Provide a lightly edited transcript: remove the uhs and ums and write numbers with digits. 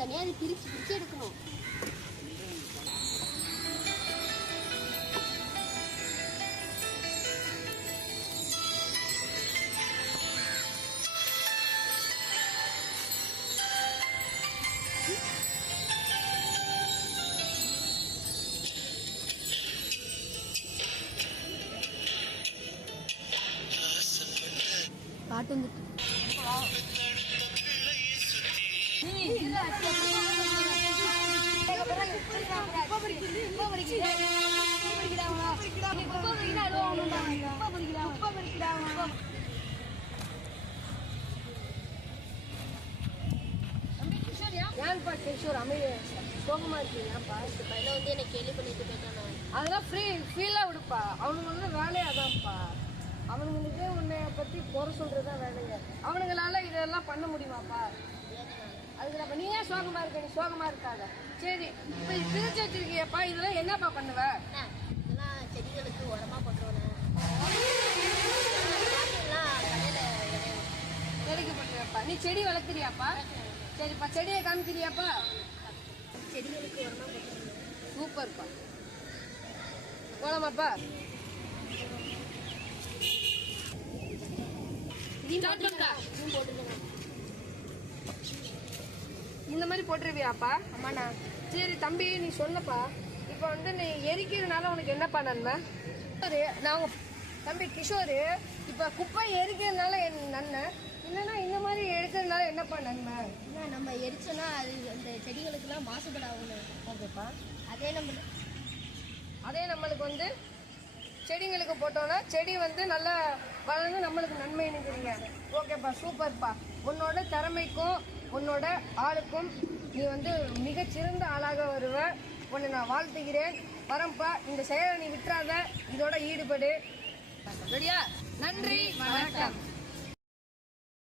தனியா அது பிரிச்சு பிரிச்சு எடுக்கணும். பாட்டு வந்துட்டு ஏன்பா கிஷோர் அமைதி சோகமா இருக்கீங்கப்பா? பையனை வந்து என்ன கேள்வி பண்ணிட்டு போயிட்டான். அதெல்லாம் ஃபீலா விடுப்பா. அவனுக்கு வந்து வேலையே அதான்ப்பா. அவனுங்களுக்கு உன்னை பத்தி குறை சொல்றதுதான் வேலைங்க. அவனுங்களால இதெல்லாம் பண்ண முடியுமாப்பா? அதுக்கு நம்ம நீ ஏன் சோகமா இருக்க? நீ சோகமா இருக்காத. சரி, இப்ப பிரிச்சு வச்சிருக்கியப்பா, இதெல்லாம் என்னப்பா பண்ணுவ? இதெல்லாம் செடிகளுக்கு உரமா போட்டுருவேன். செடிக்கு போட்டுருப்பா. நீ செடி வளர்க்குறியாப்பா? சரிப்பா, செடியை காமிக்கிறியாப்பா? செடிகளுக்கு உரமா போட்டுருவேன். சூப்பர்ப்பா. போலாமாப்பா? இந்த மாதிரி போட்டுருவியாப்பா? ஆமாண்ணா. சரி தம்பி, நீ சொல்லப்பா. இப்ப வந்து நீ எரிக்கிறதுனால உனக்கு என்னப்பா நன்மை? நாங்க தம்பி கிஷோரு, இப்ப குப்பை எரிக்கிறதுனால நன்மை இல்லைன்னா இந்த மாதிரி எடுக்கிறதுனால என்னப்பா நன்மை? நம்ம எரிச்சோன்னா அது அந்த செடிகளுக்கெல்லாம் மாசுபடாகும். ஓகேப்பா. அதே நம்மளுக்கு வந்து செடிங்களுக்கு போட்டோன்னா செடி வந்து நல்லா வளர்ந்து நம்மளுக்கு நன்மை நினைக்கிறீங்க. ஓகேப்பா, சூப்பர்ப்பா. உன்னோட திறமைக்கும் உன்னோட ஆளுக்கும் நீ வந்து மிகச்சிறந்த ஆளாக வருவ. உன்னை நான் வாழ்த்துகிறேன். வரம்பா, இந்த செயலை நீ விட்டுறாத, இதோட ஈடுபடு. சரியா? நன்றி, வணக்கம்.